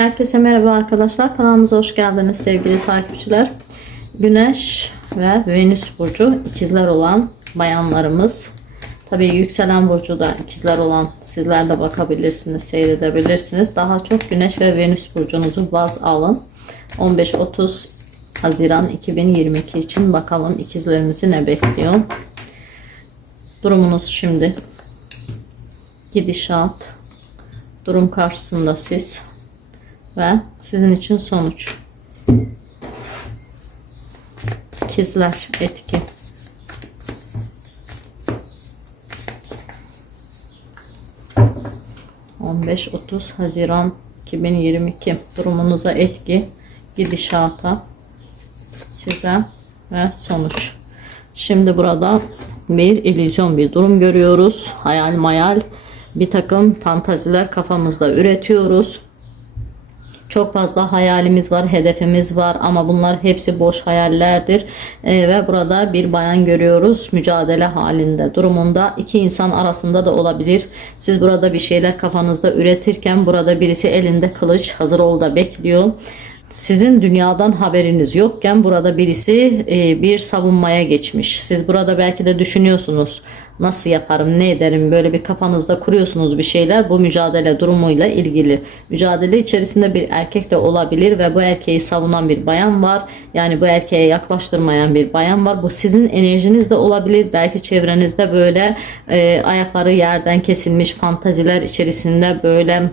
Herkese merhaba arkadaşlar. Kanalımıza hoş geldiniz sevgili takipçiler. Güneş ve Venüs burcu ikizler olan bayanlarımız. Tabii yükselen burcu da ikizler olan sizler de bakabilirsiniz, seyredebilirsiniz. Daha çok Güneş ve Venüs burcunuzu baz alın. 15-30 Haziran 2022 için bakalım ikizlerimizi ne bekliyor. Durumunuz şimdi gidişat, durum karşısında siz ve sizin için sonuç. İkizler etki. ...15-30 Haziran 2022 durumunuza etki, gidişata, size ve sonuç. Şimdi burada bir illüzyon bir durum görüyoruz. Hayal mayal bir takım fantaziler kafamızda üretiyoruz. Çok fazla hayalimiz var, hedefimiz var ama bunlar hepsi boş hayallerdir. Ee, ve burada bir bayan görüyoruz mücadele halinde durumunda. iki insan arasında da olabilir. Siz burada bir şeyler kafanızda üretirken burada birisi elinde kılıç hazır ol da bekliyor. Sizin dünyadan haberiniz yokken burada birisi e, bir savunmaya geçmiş. Siz burada belki de düşünüyorsunuz nasıl yaparım ne ederim böyle bir kafanızda kuruyorsunuz bir şeyler bu mücadele durumuyla ilgili. Mücadele içerisinde bir erkek de olabilir ve bu erkeği savunan bir bayan var. Yani bu erkeğe yaklaştırmayan bir bayan var. Bu sizin enerjiniz de olabilir. Belki çevrenizde böyle e, ayakları yerden kesilmiş fantaziler içerisinde böyle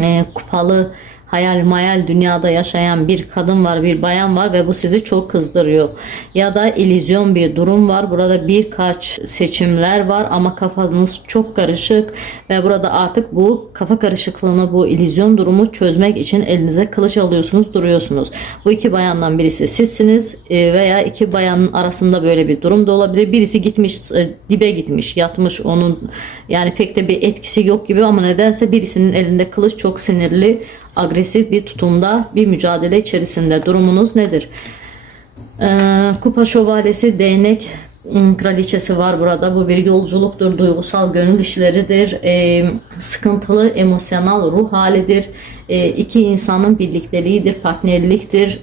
e, kupalı hayal mayal dünyada yaşayan bir kadın var, bir bayan var ve bu sizi çok kızdırıyor. Ya da illüzyon bir durum var. Burada birkaç seçimler var ama kafanız çok karışık ve burada artık bu kafa karışıklığını, bu illüzyon durumu çözmek için elinize kılıç alıyorsunuz, duruyorsunuz. Bu iki bayandan birisi sizsiniz e, veya iki bayanın arasında böyle bir durum da olabilir. Birisi gitmiş, e, dibe gitmiş, yatmış onun yani pek de bir etkisi yok gibi ama nedense birisinin elinde kılıç çok sinirli agresif bir tutumda bir mücadele içerisinde durumunuz nedir? Ee, kupa şövalyesi değnek ım, kraliçesi var burada. Bu bir yolculuktur, duygusal gönül işleridir, e, sıkıntılı emosyonel ruh halidir. E, iki insanın birlikteliğidir, partnerliktir,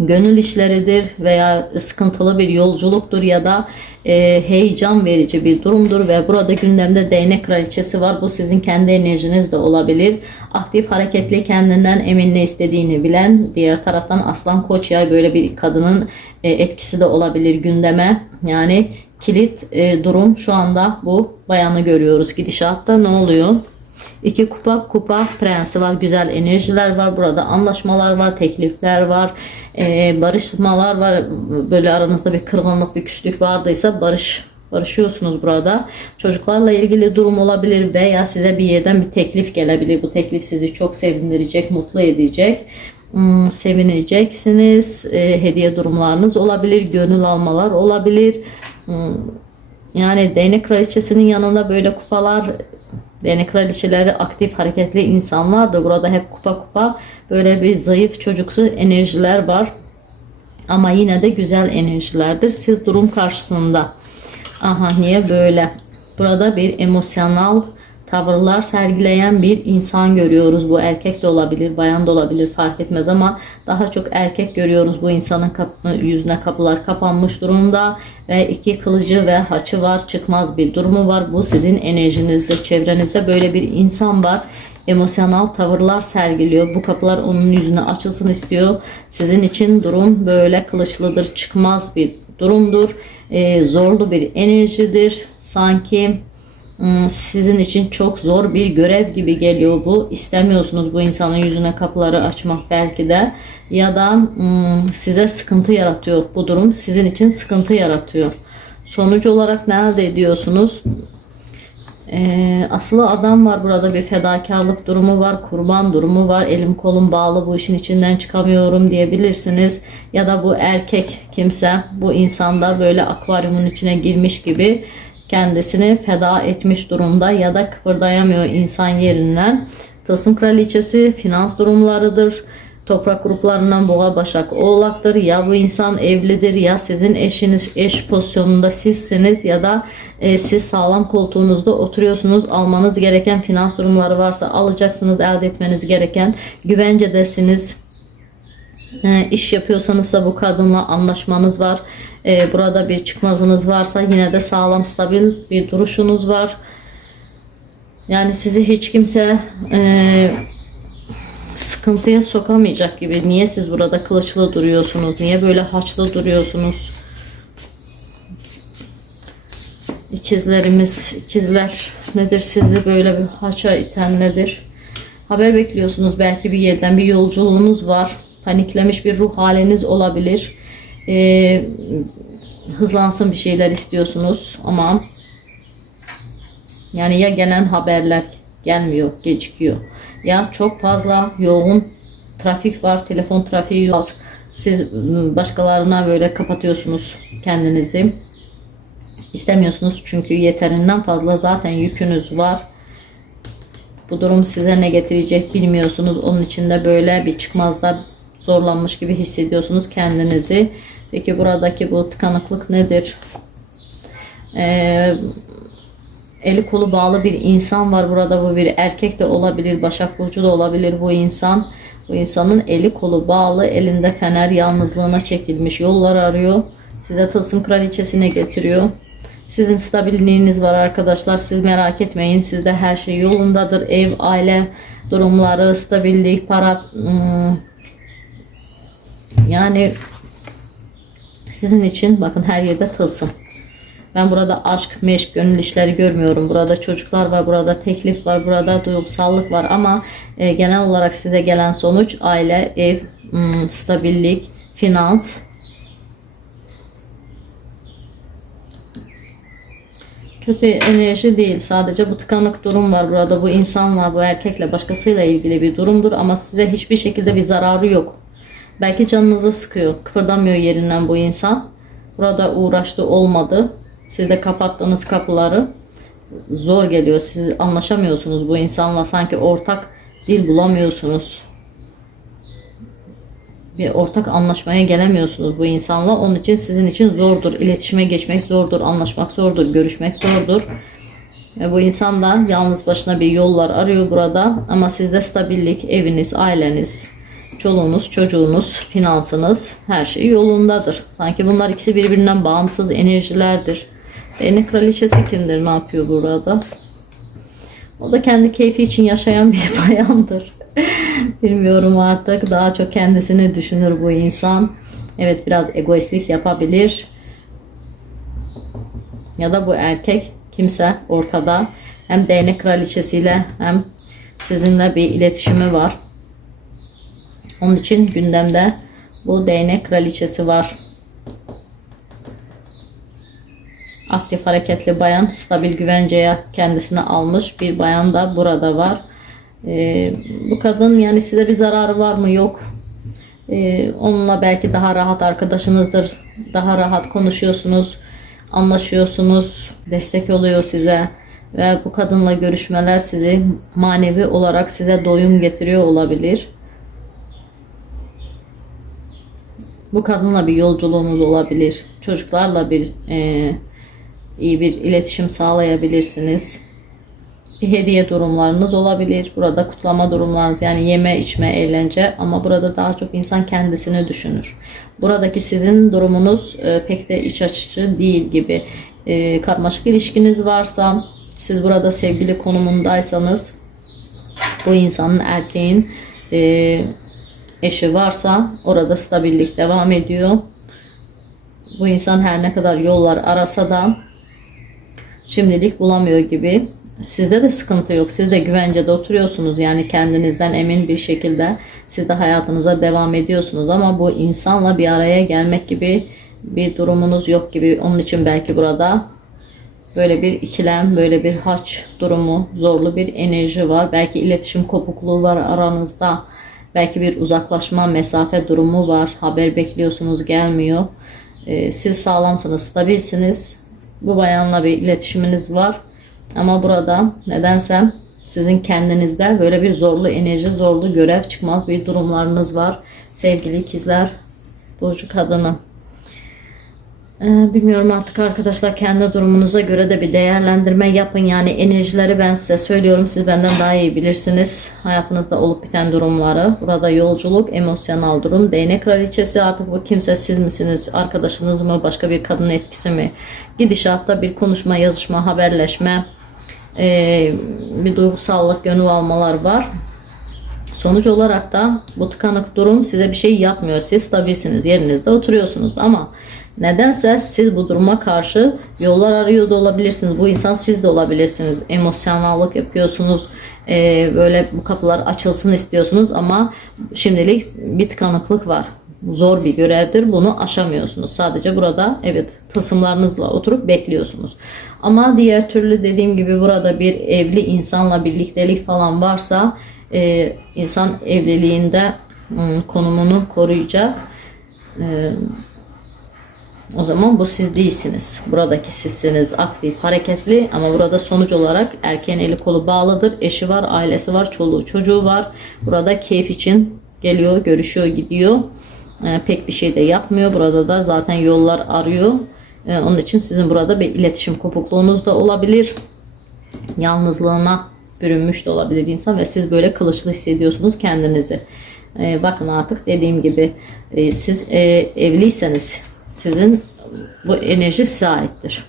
gönül işleridir veya sıkıntılı bir yolculuktur ya da e, heyecan verici bir durumdur ve burada gündemde değnek kraliçesi var. Bu sizin kendi enerjiniz de olabilir. Aktif, hareketli, kendinden emin ne istediğini bilen, diğer taraftan aslan koç yay böyle bir kadının e, etkisi de olabilir gündeme. Yani kilit e, durum şu anda bu bayanı görüyoruz. Gidişatta ne oluyor? İki kupa kupa prensi var. Güzel enerjiler var. Burada anlaşmalar var. Teklifler var. e, barışmalar var. Böyle aranızda bir kırgınlık bir küslük vardıysa barış barışıyorsunuz burada. Çocuklarla ilgili durum olabilir veya size bir yerden bir teklif gelebilir. Bu teklif sizi çok sevindirecek, mutlu edecek. Hmm, sevineceksiniz. E, hediye durumlarınız olabilir. Gönül almalar olabilir. Hmm, yani değnek kraliçesinin yanında böyle kupalar Değnek kraliçeleri aktif hareketli insanlar da burada hep kupa kupa böyle bir zayıf çocuksu enerjiler var. Ama yine de güzel enerjilerdir. Siz durum karşısında. Aha niye böyle? Burada bir emosyonel tavırlar sergileyen bir insan görüyoruz. Bu erkek de olabilir, bayan da olabilir fark etmez ama daha çok erkek görüyoruz. Bu insanın kapı, yüzüne kapılar kapanmış durumda ve iki kılıcı ve haçı var. Çıkmaz bir durumu var. Bu sizin enerjinizde, çevrenizde böyle bir insan var emosyonel tavırlar sergiliyor. Bu kapılar onun yüzüne açılsın istiyor. Sizin için durum böyle kılıçlıdır, çıkmaz bir durumdur. Ee, zorlu bir enerjidir. Sanki sizin için çok zor bir görev gibi geliyor bu. İstemiyorsunuz bu insanın yüzüne kapıları açmak belki de ya da hmm, size sıkıntı yaratıyor bu durum. Sizin için sıkıntı yaratıyor. Sonuç olarak ne elde ediyorsunuz? Ee, aslı adam var burada bir fedakarlık durumu var, kurban durumu var, elim kolum bağlı bu işin içinden çıkamıyorum diyebilirsiniz. Ya da bu erkek kimse bu insanda böyle akvaryumun içine girmiş gibi kendisini feda etmiş durumda ya da kıpırdayamıyor insan yerinden. Tılsım kraliçesi finans durumlarıdır. toprak gruplarından boğa başak oğlaktır ya bu insan evlidir ya sizin eşiniz eş pozisyonunda sizsiniz ya da e, siz sağlam koltuğunuzda oturuyorsunuz almanız gereken finans durumları varsa alacaksınız elde etmeniz gereken güvencedesiniz e, iş yapıyorsanız da bu kadınla anlaşmanız var. E, burada bir çıkmazınız varsa yine de sağlam stabil bir duruşunuz var. Yani sizi hiç kimse e, sıkıntıya sokamayacak gibi. Niye siz burada kılıçlı duruyorsunuz? Niye böyle haçlı duruyorsunuz? İkizlerimiz, ikizler nedir sizi böyle bir haça iten nedir? Haber bekliyorsunuz belki bir yerden bir yolculuğunuz var. Paniklemiş bir ruh haliniz olabilir. Ee, hızlansın bir şeyler istiyorsunuz ama yani ya gelen haberler gelmiyor, gecikiyor. Ya çok fazla yoğun trafik var, telefon trafiği var. Siz ıı, başkalarına böyle kapatıyorsunuz kendinizi. İstemiyorsunuz çünkü yeterinden fazla zaten yükünüz var. Bu durum size ne getirecek bilmiyorsunuz. Onun için de böyle bir çıkmazda zorlanmış gibi hissediyorsunuz kendinizi. Peki buradaki bu tıkanıklık nedir? Ee, eli kolu bağlı bir insan var burada. Bu bir erkek de olabilir, Başak Burcu da olabilir bu insan. Bu insanın eli kolu bağlı, elinde fener yalnızlığına çekilmiş yollar arıyor. Size tılsım kraliçesine getiriyor. Sizin stabilliğiniz var arkadaşlar. Siz merak etmeyin. Sizde her şey yolundadır. Ev, aile durumları, stabillik, para ım, yani sizin için bakın her yerde tılsım. Ben burada aşk, meşk, gönül işleri görmüyorum. Burada çocuklar var, burada teklif var, burada duygusallık var ama e, genel olarak size gelen sonuç aile, ev, ım, stabillik, finans. Kötü enerji değil. Sadece bu tıkanık durum var burada. Bu insanla, bu erkekle, başkasıyla ilgili bir durumdur ama size hiçbir şekilde bir zararı yok. Belki canınızı sıkıyor. Kıpırdamıyor yerinden bu insan. Burada uğraştı olmadı. Siz de kapattığınız kapıları zor geliyor. Siz anlaşamıyorsunuz bu insanla. Sanki ortak dil bulamıyorsunuz. Bir ortak anlaşmaya gelemiyorsunuz bu insanla. Onun için sizin için zordur. İletişime geçmek zordur. Anlaşmak zordur. Görüşmek zordur. E, bu insan da yalnız başına bir yollar arıyor burada. Ama sizde stabillik, eviniz, aileniz, çoluğunuz, çocuğunuz, finansınız her şey yolundadır. Sanki bunlar ikisi birbirinden bağımsız enerjilerdir. Değnek kraliçesi kimdir? Ne yapıyor burada? O da kendi keyfi için yaşayan bir bayandır. Bilmiyorum artık. Daha çok kendisini düşünür bu insan. Evet biraz egoistlik yapabilir. Ya da bu erkek kimse ortada. Hem değnek kraliçesiyle hem sizinle bir iletişimi var. Onun için gündemde bu değnek kraliçesi var. Aktif hareketli bayan stabil güvenceye kendisini almış bir bayan da burada var. Ee, bu kadın yani size bir zararı var mı? Yok. Ee, onunla belki daha rahat arkadaşınızdır. Daha rahat konuşuyorsunuz. Anlaşıyorsunuz. Destek oluyor size. Ve bu kadınla görüşmeler sizi manevi olarak size doyum getiriyor olabilir. Bu kadınla bir yolculuğunuz olabilir. Çocuklarla bir e, iyi bir iletişim sağlayabilirsiniz. Bir hediye durumlarınız olabilir. Burada kutlama durumlarınız yani yeme içme eğlence ama burada daha çok insan kendisini düşünür. Buradaki sizin durumunuz e, pek de iç açıcı değil gibi. E, karmaşık ilişkiniz varsa siz burada sevgili konumundaysanız bu insanın erkeğin e, eşi varsa orada stabillik devam ediyor. Bu insan her ne kadar yollar arasa da şimdilik bulamıyor gibi. Sizde de sıkıntı yok. Siz de güvencede oturuyorsunuz. Yani kendinizden emin bir şekilde siz de hayatınıza devam ediyorsunuz. Ama bu insanla bir araya gelmek gibi bir durumunuz yok gibi. Onun için belki burada böyle bir ikilem, böyle bir haç durumu, zorlu bir enerji var. Belki iletişim kopukluğu var aranızda. Belki bir uzaklaşma, mesafe durumu var. Haber bekliyorsunuz, gelmiyor. Ee, siz sağlamsınız, stabilsiniz. Bu bayanla bir iletişiminiz var. Ama burada nedense Sizin kendinizde böyle bir zorlu enerji, zorlu görev çıkmaz bir durumlarınız var. Sevgili ikizler, burcu kadını. Ee, bilmiyorum artık arkadaşlar kendi durumunuza göre de bir değerlendirme yapın. Yani enerjileri ben size söylüyorum. Siz benden daha iyi bilirsiniz. Hayatınızda olup biten durumları. Burada yolculuk, emosyonel durum, değnek kraliçesi artık bu kimse siz misiniz? Arkadaşınız mı? Başka bir kadın etkisi mi? Gidişatta bir konuşma, yazışma, haberleşme, ee, bir duygusallık, gönül almalar var. Sonuç olarak da bu tıkanık durum size bir şey yapmıyor. Siz stabilsiniz, yerinizde oturuyorsunuz ama nedense siz bu duruma karşı yollar arıyor da olabilirsiniz. Bu insan siz de olabilirsiniz. Emosyonellik yapıyorsunuz. Ee, böyle bu kapılar açılsın istiyorsunuz ama şimdilik bir tıkanıklık var. Zor bir görevdir. Bunu aşamıyorsunuz. Sadece burada evet tılsımlarınızla oturup bekliyorsunuz. Ama diğer türlü dediğim gibi burada bir evli insanla birliktelik falan varsa e, insan evliliğinde ım, konumunu koruyacak. E, o zaman bu siz değilsiniz. Buradaki sizsiniz aktif, hareketli ama burada sonuç olarak erkeğin eli kolu bağlıdır. Eşi var, ailesi var, çoluğu çocuğu var. Burada keyif için geliyor, görüşüyor, gidiyor. E, pek bir şey de yapmıyor. Burada da zaten yollar arıyor. E, onun için sizin burada bir iletişim kopukluğunuz da olabilir yalnızlığına bürünmüş de olabilir insan ve siz böyle kılıçlı hissediyorsunuz kendinizi. Ee, bakın artık dediğim gibi e, siz e, evliyseniz sizin bu enerji size aittir.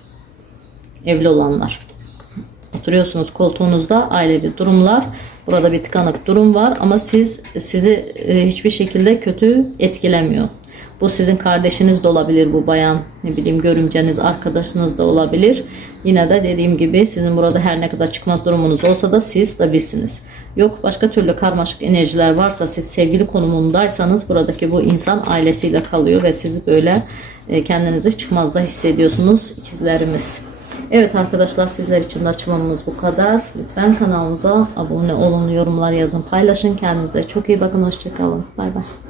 Evli olanlar. Oturuyorsunuz koltuğunuzda ailevi durumlar. Burada bir tıkanık durum var ama siz sizi e, hiçbir şekilde kötü etkilemiyor. Bu sizin kardeşiniz de olabilir bu bayan ne bileyim görümceniz arkadaşınız da olabilir. Yine de dediğim gibi sizin burada her ne kadar çıkmaz durumunuz olsa da siz stabilsiniz. Yok başka türlü karmaşık enerjiler varsa siz sevgili konumundaysanız buradaki bu insan ailesiyle kalıyor ve siz böyle e, kendinizi çıkmazda hissediyorsunuz ikizlerimiz. Evet arkadaşlar sizler için de açılımımız bu kadar. Lütfen kanalımıza abone olun, yorumlar yazın, paylaşın. Kendinize çok iyi bakın. Hoşçakalın. Bay bay.